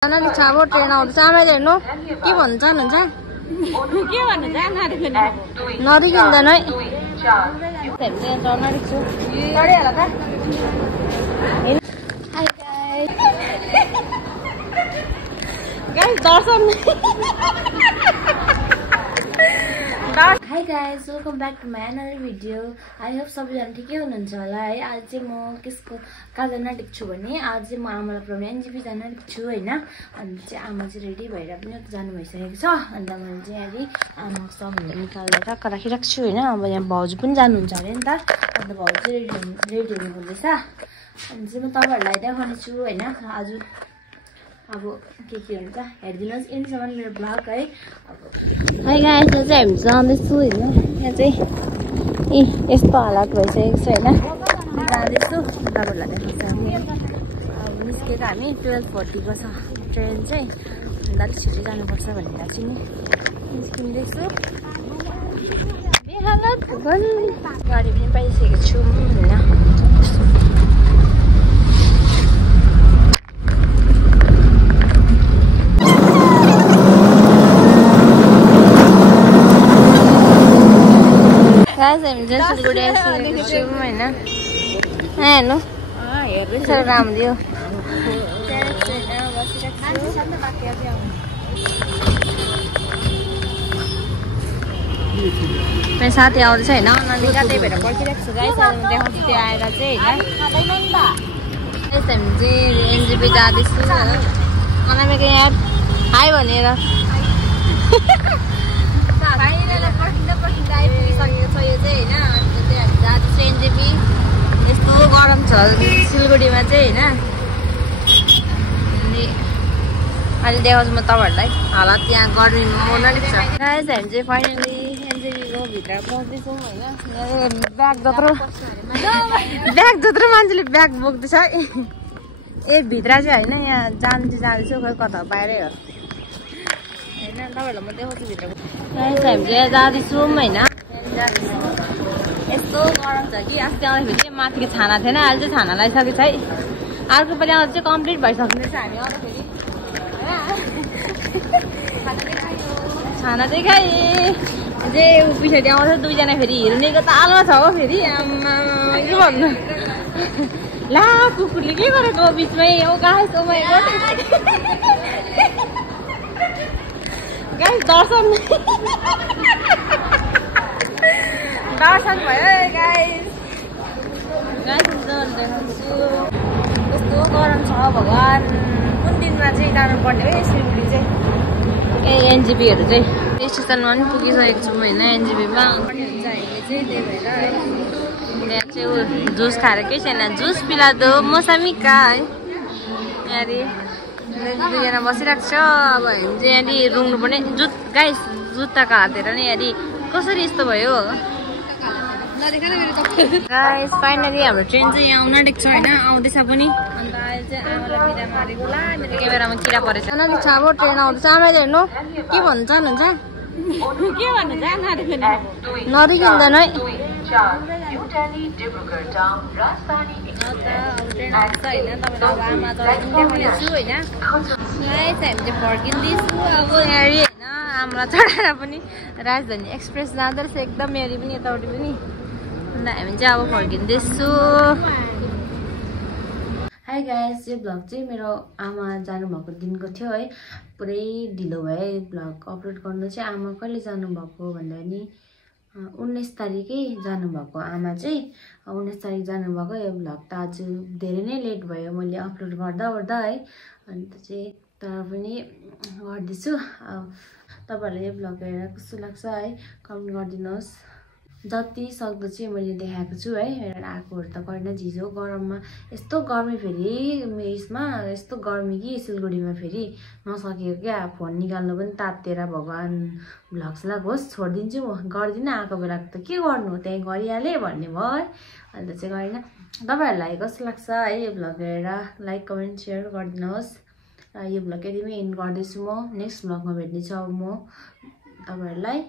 जान इच्छा अब ट्रेन आउँदैछ आमाले हेर्नु के भन्छ हुन्छ के भन्नु जान नरिकिँदैन है नरिक्छु चढिहाल त guys Darshan Hi guys, welcome back to my another video. I hope सबैजना ठिकै हुनुहुन्छ होला है। आज चाहिँ म किसको कहाँ जान आँटेको छु भने आज चाहिँ म आमालाई प्रब्लम एनजेपी जान आँटेको छु हैन। अनि चाहिँ आमा चाहिँ रेडी भएर पनि जानु भइसकेको छ। अनि त मैले चाहिँ यहाँ आमाको सामान निकालेर टक्क राखिराख्छु छु हैन। अब यहाँ भाउजू पनि जानुहुन्छ अरे नि त। अनि भाउजू चाहिँ रेडी हुनु बोल्दैछ। अनि चाहिँ म तपाईहरुलाई देखाउने छु हैन। आज अब के हुन्छ हेर्दिनुस् इन्सम्म मेरो ब्लग है। हाय गाइस चाहिँ हामी जाँदैछु हैन। यहाँ चाहिँ यस्तो हालत भइसकेको छ हैन। जाँदैछु तपाईहरुलाई देखाउँछु। अब निस्केको हामी 12:40 को छ ट्रेन चाहिँ। अन्त अलिक छिटो जानुपर्छ भनेर चाहिँ नि निस्किँदैछु। बेहालत गन गाडी पनि पाइसकेको छु हैन। Guys, I'm just good at seeing हैन हेर्नु हेर्दै राम्रो दियो मेरो साथी आउँदैछ हैन अनालिका त्यही भएर पर्खिरहेको छु गाइस। आज म देखाउँछु त्यो आएर चाहिँ हैन खाँदैन नि त। यस हामी चाहिँ एनजेपी जाँदैछु अनामिका यार हाई भनेर पर्खिँदा आइपुगिसकेको छ यो चाहिँ हैन। अन्त चाहिँ हामी जाँदैछु एनजेपी। यस्तो गरम छ सिलगढीमा चाहिँ हैन। अनि अहिले देखाउँछु म तपाईहरुलाई हालत यहाँ गर्मीमा मोनालिक छ। गाइस हामी चाहिँ फाइनली एनजेपीको भित्र पहुँच्दैछौँ हैन। ब्याग जत्रो मान्छेले ब्याग बोक्दैछ ए भित्र चाहिँ हैन। यहाँ जाँदैछु खोइ कता बाहिरै हो हैन। तपाईहरुलाई म देखाउँछु भित्रको। गाइस हामी चाहिँ जाँदैछौँ हैन। यस्तो गरम छ कि अस्ति आउँदाखेरि माथिको छाना थिएन अहिले चाहिँ छाना लगाइसकेको छ है। अर्को पालि आउँदा चाहिँ कम्प्लिट भइसक्दैछ हामी आउँदाखेरि छाना देखाएँ अझै पछाडि आउँछ दुईजना फेरि हिँड्नेको तालमा छ हो फेरि आम्मा के भन्नु ला कुकुरले के गरेको बिचमै oh guys oh my God guys दर्शन भयो गाइस। कस्तो गरम छ भगवान। कुन दिनमा चाहिँ जानुपर्ने हो सिलगढी चाहिँ ए एनजेपीहरू चाहिँ स्टेसनमा पनि पुगिसकेको छौँ होइन एनजेपीमा पनि हुन्छ हामीले चाहिँ त्यही भएर है। यहाँ चाहिँ जुस खाएर केही छैन जुस पिलादो मौसमीका है। यहाँनिर दुईजना बसिरहेको छ। अब हामी चाहिँ यहाँनिर रुङ्नु पर्ने गाइस जुत्ताको हातेर नि यहाँनिर कसरी यस्तो भयो गाइस। फाइनली हाम्रो ट्रेन चाहिँ यहाँ आउन आँटेको छ होइन आउँदैछ पनि। अन्त अहिले चाहिँ आमालाई किरा मारेको ला मेरो क्यामेरामा किरा परेछ अलिक छ अब ट्रेन आउँदैछ। आमाले हेर्नु के भन्छ हुन्छ के भन्नु जान नरिकिँदैन है। आमा देखाउनेछु होइन हामी चाहिँ फर्किँदैछु अब यहाँ होइन आमालाई चढाएर पनि राजधानी एक्सप्रेस जाँदो रहेछ एकदम मेरी पनि यताउति पनि। अन्त हामी चाहिँ अब फर्किँदैछु। हाई गाइस यो भ्लग चाहिँ मेरो आमा जानुभएको दिनको थियो है। पुरै ढिलो भयो भ्लग अपलोड गर्नु चाहिँ। आमा कहिले जानुभएको भन्दा नि 19 तारिकै जानुभएको आमा चाहिँ 19 तारिक जानुभएको। यो भ्लग त आज धेरै नै लेट भयो मैले अपलोड गर्दा है। अन्त चाहिँ तर पनि गर्दैछु। तपाईहरुलाई यो भ्लग हेरेर कस्तो लाग्छ है कमेन्ट गरिदिनुहोस्। जति सक्दो चाहिँ मैले देखाएको छु है। हेरेर आएकोहरू त गर्न झिजो गरममा यस्तो गर्मी फेरि यसमा यस्तो गर्मी कि सिलगढीमा फेरि नसकेको क्या फोन निकाल्नु पनि तातेर भगवान भ्लग्सलाई होस् छोडिदिन्छु म गर्दिनँ। आएको बेला त के गर्नु त्यही गरिहालेँ भन्ने भयो। अन्त चाहिँ गरिनँ। तपाईहरुलाई कस्तो लाग्छ है यो भ्लग हेरेर लाइक कमेन्ट सेयर गरिदिनुहोस्। यो भ्लग यतिमै एन्ड गर्दैछु म। नेक्स्ट भ्लगमा भेट्नेछु अब म तपाईहरुलाई।